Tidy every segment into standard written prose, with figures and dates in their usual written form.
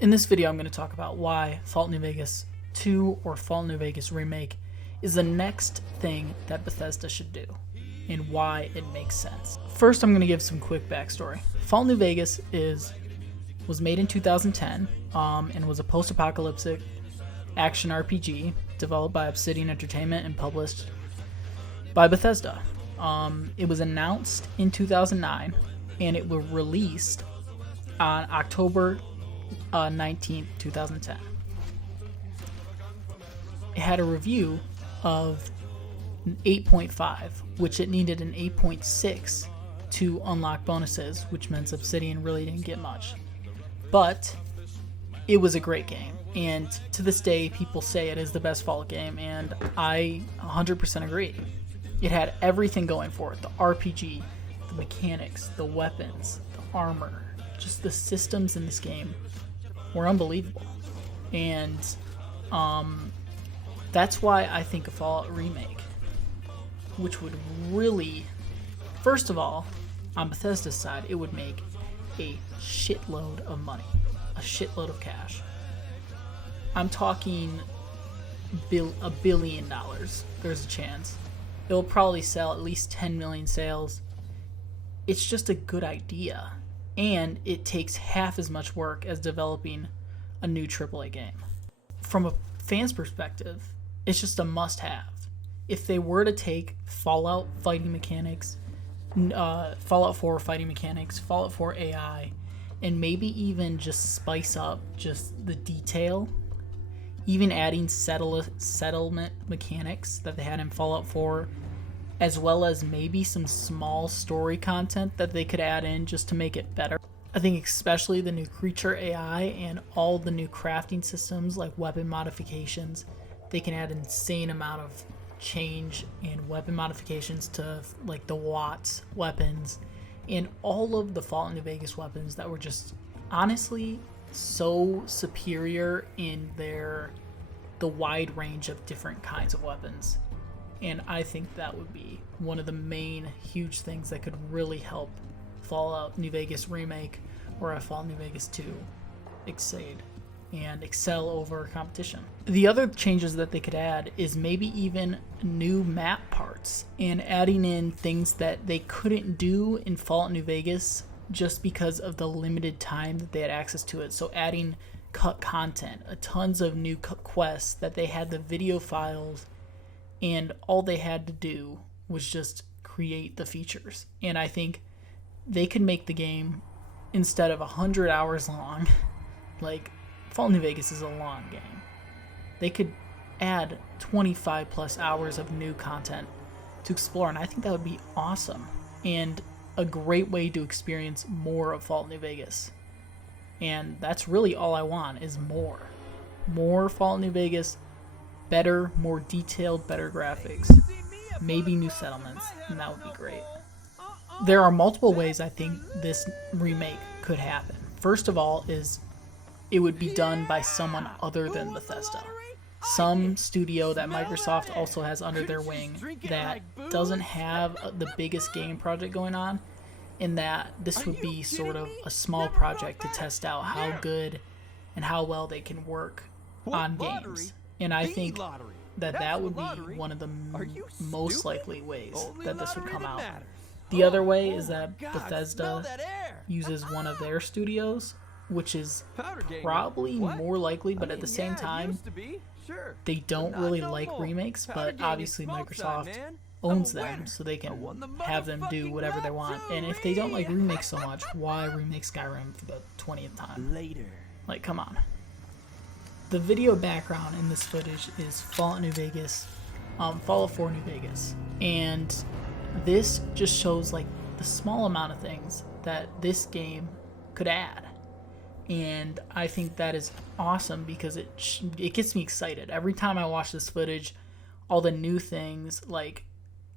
In this video, I'm going to talk about why Fallout New Vegas 2 or Fallout New Vegas Remake is the next thing that Bethesda should do, and why it makes sense. First, I'm going to give some quick backstory. Fallout New Vegas was made in 2010 and was a post-apocalyptic action RPG developed by Obsidian Entertainment and published by Bethesda. It was announced in 2009 and it was released on October 19th, 2010. It had a review of 8.5, which it needed an 8.6 to unlock bonuses, which meant Obsidian really didn't get much. But it was a great game, and to this day, people say it is the best Fallout game, and I 100% agree. It had everything going for it: the RPG, the mechanics, the weapons, the armor, just the systems in this game were unbelievable. And that's why I think a Fallout remake, which would really, first of all, on Bethesda's side, it would make a shitload of money, a shitload of cash. I'm talking $1 billion. There's a chance. It'll probably sell at least 10 million sales. It's just a good idea, and it takes half as much work as developing a new AAA game. From a fan's perspective, it's just a must-have. If they were to take Fallout fighting mechanics, Fallout 4 fighting mechanics, Fallout 4 AI, and maybe even just spice up just the detail, even adding settlement mechanics that they had in Fallout 4, as well as maybe some small story content that they could add in just to make it better. I think especially the new creature AI and all the new crafting systems like weapon modifications, they can add an insane amount of change and weapon modifications to like the Watts weapons and all of the Fallout New Vegas weapons that were just honestly so superior in the wide range of different kinds of weapons. And I think that would be one of the main huge things that could really help Fallout New Vegas Remake or a Fallout New Vegas 2 excel over competition. The other changes that they could add is maybe even new map parts and adding in things that they couldn't do in Fallout New Vegas just because of the limited time that they had access to it. So adding cut content, tons of new quests that they had the video files, and all they had to do was just create the features. And I think they could make the game, instead of 100 hours long, like Fallout New Vegas is a long game, they could add 25 plus hours of new content to explore, and I think that would be awesome and a great way to experience more of Fallout New Vegas. And that's really all I want, is more Fallout New Vegas, better, more detailed, better graphics, maybe new settlements, and that would be great. There are multiple ways I think this remake could happen. First of all is it would be done by someone other than Bethesda. Some studio that Microsoft also has under their wing that doesn't have the biggest game project going on, in that this would be sort of a small project to test out how good and how well they can work on games. And I think that would be one of the most likely ways that this would come out. The other way is that Bethesda uses one of their studios, which is probably more likely, but at the same time, they don't really like remakes, but obviously Microsoft owns them, so they can have them do whatever they want. And if they don't like remakes so much, why remake Skyrim for the 20th time? Like, come on. The video background in this footage is Fallout New Vegas, Fallout 4 New Vegas, and this just shows like the small amount of things that this game could add. And I think that is awesome because it gets me excited every time I watch this footage. All the new things, like,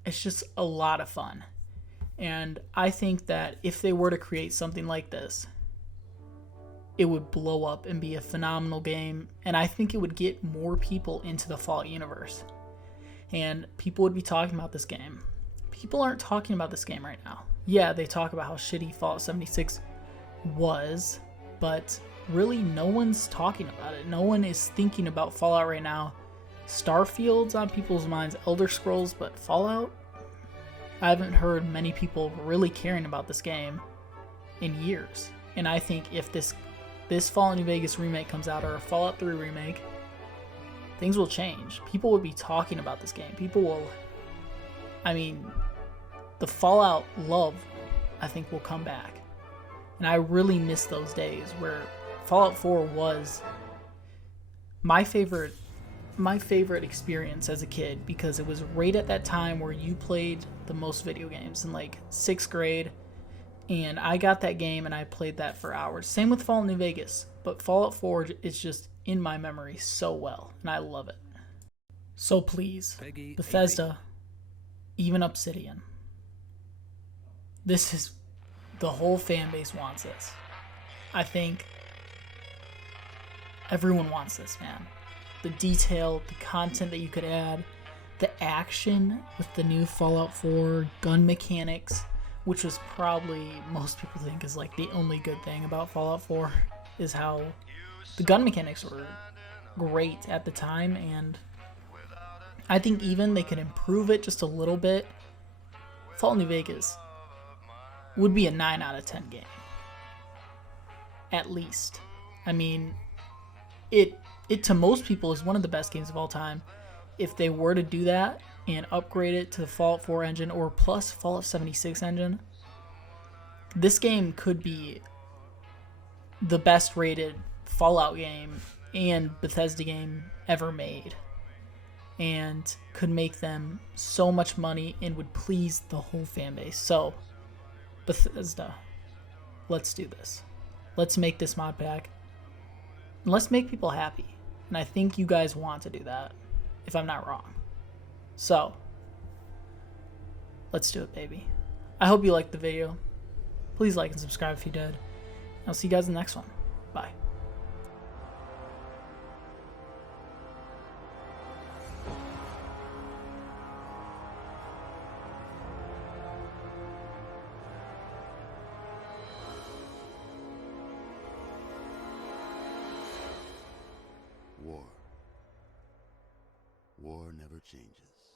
it's just a lot of fun. And I think that if they were to create something like this, it would blow up and be a phenomenal game, and I think it would get more people into the Fallout universe, and people would be talking about this game. People aren't talking about this game right now. Yeah, they talk about how shitty Fallout 76 was, but really no one's talking about it. No one is thinking about Fallout right now. Starfield's on people's minds, Elder Scrolls, but Fallout? I haven't heard many people really caring about this game in years. And I think if this Fallout New Vegas remake comes out, or a Fallout 3 remake, things will change. People will be talking about this game. People will, I mean, the Fallout love, I think, will come back. And I really miss those days where Fallout 4 was my favorite experience as a kid, because it was right at that time where you played the most video games in like 6th grade, and I got that game and I played that for hours. Same with Fallout New Vegas, but Fallout 4 is just in my memory so well, and I love it. So please, Bethesda, even Obsidian, this is, the whole fan base wants this. I think everyone wants this, man. The detail, the content that you could add, the action with the new Fallout 4 gun mechanics, which was probably, most people think, is like the only good thing about Fallout 4, is how the gun mechanics were great at the time, and I think even they could improve it just a little bit. Fallout New Vegas would be a 9 out of 10 game. At least. I mean, it to most people is one of the best games of all time. If they were to do that and upgrade it to the Fallout 4 engine, or plus Fallout 76 engine, this game could be the best rated Fallout game and Bethesda game ever made, and could make them so much money and would please the whole fan base. So Bethesda, let's do this. Let's make this mod pack, and let's make people happy. And I think you guys want to do that, if I'm not wrong. So let's do it, baby. I hope you liked the video. Please like and subscribe if you did. I'll see you guys in the next one. Bye. War. War never changes.